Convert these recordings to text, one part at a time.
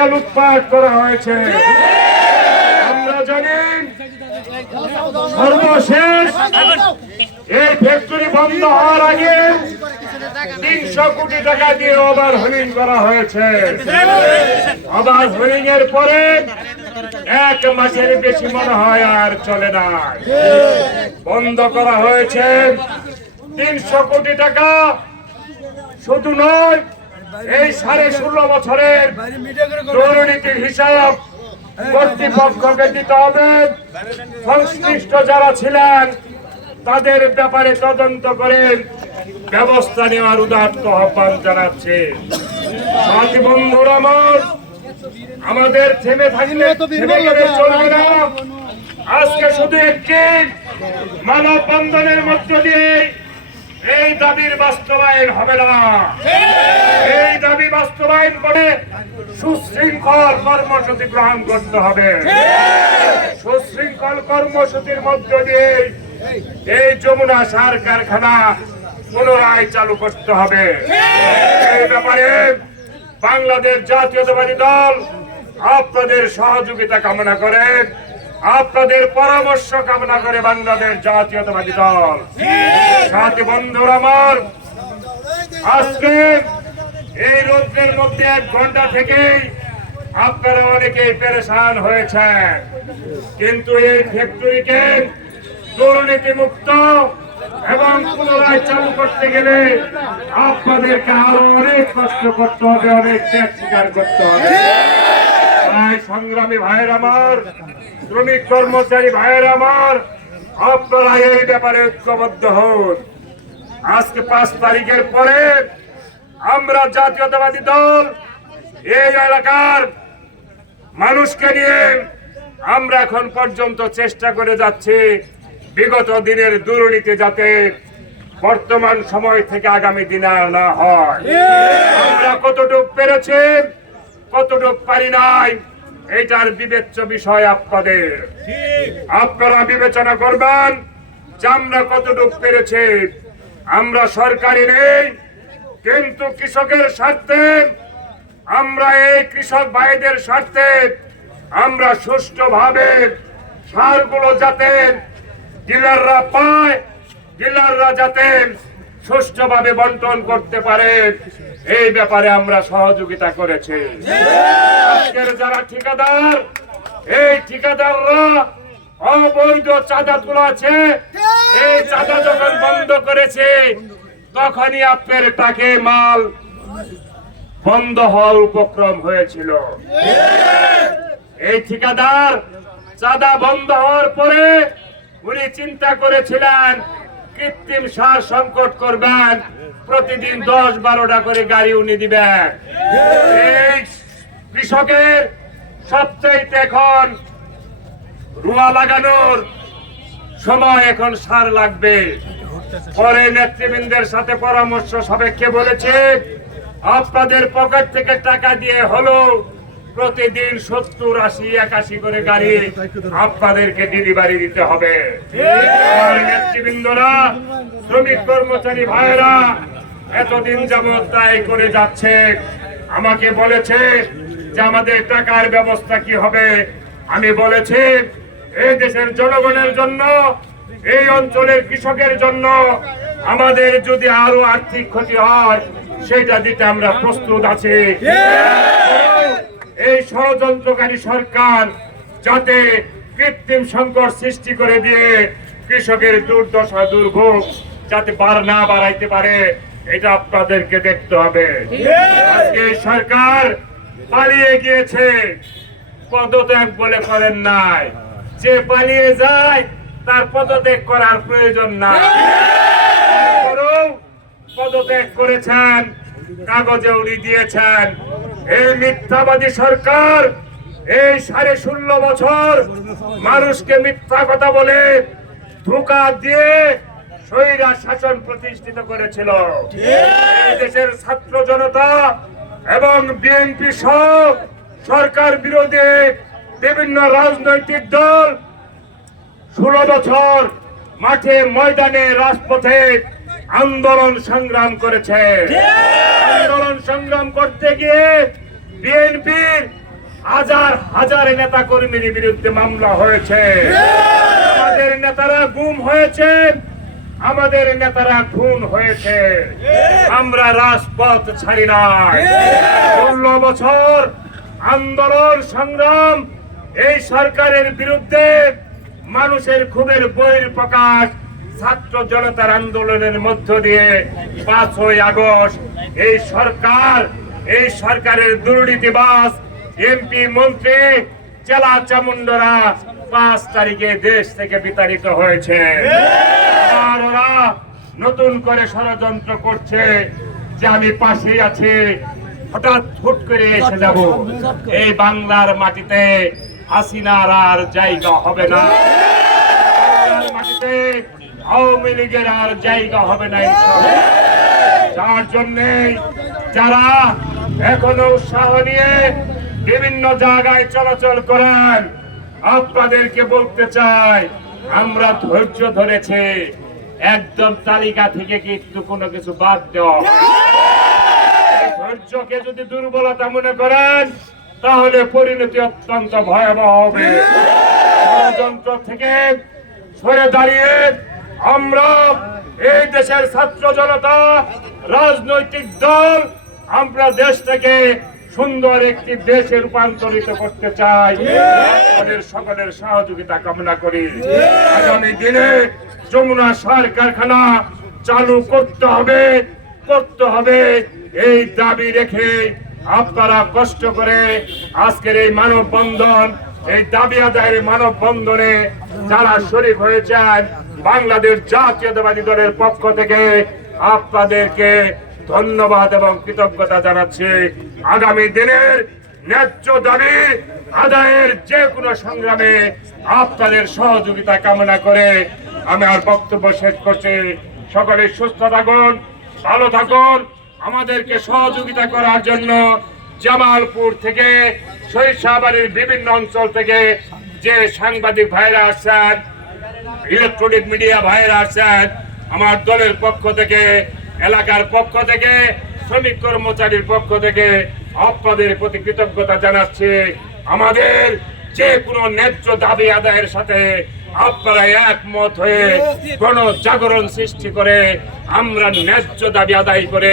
টাকা লুটপাট করা হয়েছে। আমরা জানি সর্বশেষ এই ফ্যাক্টরি বন্ধ হওয়ার আগে 300 কোটি টাকা দিয়ে ওভার হোলিং করা হয়েছে। ওভার হোলিং এর পরে 1 মাসের বেশি মনে হয় আর চলে না, বন্ধ করা হয়েছে। 300 কোটি টাকা শুধু নয়, এই 16.5 বছরের দুর্নীতির হিসাব কর্তৃপক্ষকে দিতে হবে। সংশ্লিষ্ট যারা ছিলেন তাদের ব্যাপারে তদন্ত করে ব্যবস্থা নেওয়ার উদাত্ত আহ্বান জানাচ্ছে। সাথী বন্ধুরা, আমাদের থেমে থাকলে চলবে না। আজকে শুধু একটি মানববন্ধনের মধ্য দিয়ে এই দাবির বাস্তবায়ন হবে না। এই দাবি বাস্তবায়ন করে সুশৃঙ্খল কর্মসূচি গ্রহণ করতে হবে। সুশৃঙ্খল কর্মসূচির মধ্য দিয়ে এই যমুনা সার কারখানা পুনরায় চালু করতে হবে। এই ব্যাপারে বাংলাদেশ জাতীয়তাবাদী দল আপনাদের সহযোগিতা কামনা করে, আপনাদের পরামর্শ কামনা করে বাংলাদেশ জাতীয়তাবাদী দল। সাথী বন্ধুরা আমার, আজকে এই রোদ্রের মধ্যে 1 ঘন্টা থেকেই আপনারা অনেকেই পেরেশান হয়েছেন, কিন্তু এই ফ্যাক্টরিকে দুর্নীতি মুক্ত এবং পুনরায় চালু করতে গেলে আপনাদেরকে আরো অনেক কষ্ট করতে হবে, অনেক ত্যাগ স্বীকার করতে হবে। তাই সংগ্রামী ভাইয়ের আমার, শ্রমিক কর্মচারী ভাইয়ের আমার, আপনারা এই ব্যাপারে ঐক্যবদ্ধ হন। আজকে 5 তারিখের পরে আমরা জাতীয়তাবাদী দল এই এলাকার মানুষকে নিয়ে আমরা এখন পর্যন্ত চেষ্টা করে যাচ্ছি বিগত দিনের দুর্নীতি যাতে বর্তমান সময় থেকে আগামী দিনে না হয়। আমরা কতটুক পেরেছি, কতটুক পারি নাই, এটার বিবেচ্য বিষয় আপনাদের। আপনারা বিবেচনা করবেন যে আমরা কতটুক পেরেছি। আমরা সরকারি নেই, কিন্তু কৃষকের স্বার্থে, আমরা এই কৃষক ভাইদের স্বার্থে আমরা সুষ্ঠুভাবে সারগুলো যাতে ডিলাররা পায়, ডিলাররা যাতে সুষ্ঠুভাবে বন্টন করতে পারে, এই ব্যাপারে আমরা সহযোগিতা করেছি। আজকের যারা ঠিকাদার, এই ঠিকাদাররা অবৈধ চাঁদা তুলেছে, এই চাঁদা যখন বন্ধ করেছে তখনই আপনার টাকে মাল বন্ধ হওয়ার উপক্রম হয়েছিল। এই ঠিকাদার চাঁদা বন্ধ হওয়ার পরে উনি চিন্তা করেছিলেন কৃত্রিম সার সংকট করবেন, প্রতিদিন 10-12টা করে গাড়ি উনি দিবেন। এই কৃষকের সবচেয়ে এখন রুয়া লাগানোর সময়, এখন সার লাগবে। পরে নেতৃবৃন্দের সাথে পরামর্শ সাপেক্ষে বলেছে আপনাদের পকেট থেকে টাকা দিয়ে হলো প্রতিদিন 70, 80, 81 করে গাড়ি আপনাদেরকে ডেলিভারি দিতে হবে। নেতৃবৃন্দরা, শ্রমিক কর্মচারী ভাইয়েরা এতদিন যাবৎ তাই করে যাচ্ছে। আমাকে বলেছে যে আমাদের টাকার ব্যবস্থা কি হবে। আমি বলেছি এই দেশের জনগণের জন্য, এই অঞ্চলের কৃষকের জন্য আমাদের যদি আরো আর্থিক ক্ষতি হয় সেটা দিতে আমরা প্রস্তুত আছি। এই ষড়যন্ত্রকারী সরকার যাতে কৃত্রিম সংকট সৃষ্টি করে দিয়ে কৃষকের দুর্দশা দুর্ভোগ যাতে না বাড়াইতে পারে, এটা আপনাদেরকে দেখতে হবে। আজকে সরকার পালিয়ে গিয়েছে, পদত্যাগ বলে করেন নাই। যে পালিয়ে যায় তার পদত্যাগ করার প্রয়োজন নাই, পদত্যাগ করেছেন, কাগজে উনি দিয়েছেন। এই মিথ্যাবাদী সরকার এই 16.5 বছর মানুষকে মিথ্যা কথা বলে ধোঁকা দিয়ে স্বৈরাচার শাসন প্রতিষ্ঠিত করেছিল। দেশের ছাত্র জনতা এবং বিএনপি সহ সরকার বিরোধী বিভিন্ন রাজনৈতিক দল 16 বছর মাঠে ময়দানে রাজপথে আন্দোলন সংগ্রাম করেছে। আন্দোলন সংগ্রাম করতে গিয়ে বিএনপির হাজার হাজার নেতা কর্মীর বিরুদ্ধে মামলা হয়েছে। আমাদের নেতারা গুম হয়েছে, আমাদের নেতারা খুন হয়েছে। আমরা রাজপথ ছাড়ি নাই। 16 বছর আন্দোলন সংগ্রাম, এই সরকারের বিরুদ্ধে মানুষের ক্ষোভের বহিঃপ্রকাশ ছাত্র জনতার আন্দোলনের মধ্য দিয়ে 5ই আগস্ট এই সরকারের দুর্নীতিবাজ এমপি মন্ত্রী চেলা চামুন্ডরা 5 তারিখে দেশ থেকে বিতাড়িত হয়েছে। আর ওরা নতুন করে ষড়যন্ত্র করছে যে আমি পাশেই আছি, হঠাৎ হুট করে এসে যাব। এই বাংলার মাটিতে হাসিনার আর জায়গা হবে না, বাংলার মাটিতে আওয়ামী লীগের আর জায়গা হবে না ইনশাআল্লাহ। যার জন্যে যারা এখনো উৎসাহ নিয়ে বিভিন্ন জায়গায় চলাচল করেন, আপনাদেরকে বলতে চাই আমরা ধৈর্য ধরেছি। একদম তালিকা থেকে কিন্তু কোনো কিছু বাদ দেওয়া হবে। ধৈর্যকে যদি দুর্বলতা মনে করেন তাহলে পরিণতি অত্যন্ত ভয়াবহ হবে। ষড়যন্ত্র থেকে সরে দাঁড়িয়ে আমরা এই দেশের ছাত্র জনতা, রাজনৈতিক দল, আমরা দেশটাকে সুন্দর একটি দেশে রূপান্তরিত করতে চাই। আমাদের সকলের সহযোগিতা কামনা করি। আগামী দিনে যমুনা সার কারখানা চালু করতে হবে এই দাবি রেখে আপনারা কষ্ট করে আজকের এই মানববন্ধন, এই দাবি আদায়ের মানববন্ধনে যারা শরীক হয়েছেন, বাংলাদেশ জাতীয়তাবাদী দলের পক্ষ থেকে আপনাদেরকে ধন্যবাদ এবং কৃতজ্ঞতা জানাচ্ছি। আগামী দিনের ন্যায্য দাবি আদায়ের যে কোনো সংগ্রামে আপনাদের সহযোগিতা কামনা করে আমি আর বক্তব্য শেষ করছি। সকলে সুস্থ থাকুন, ভালো থাকুন। আমাদেরকে সহযোগিতা করার জন্য জামালপুর থেকে, সরিষাবাড়ির বিভিন্ন অঞ্চল থেকে যে সাংবাদিক ভাইরা আসছেন, ইলেকট্রনিক মিডিয়া ভাইরা আসছেন, আমার দলের পক্ষ থেকে, এলাকার পক্ষ থেকে, শ্রমিক কর্মচারীর পক্ষ থেকে আপনাদের প্রতি কৃতজ্ঞতা জানাচ্ছি। আমাদের যে কোনো ন্যায্য দাবি আদায়ের সাথে আপনারা একমত হয়ে গণজাগরণ সৃষ্টি করে আমরা ন্যায্য দাবি আদায় করে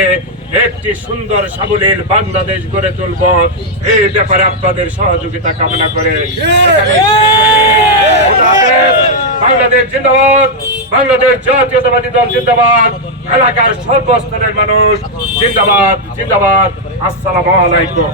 একটি সুন্দর সাবলীল বাংলাদেশ গড়ে তুলব। এই ব্যাপারে আপনাদের সহযোগিতা কামনা করে বাংলাদেশ জিন্দাবাদ, বাংলাদেশ জাতীয়তাবাদী দল জিন্দাবাদ, এলাকার সর্বস্তরের মানুষ জিন্দাবাদ জিন্দাবাদ। আসসালামু আলাইকুম।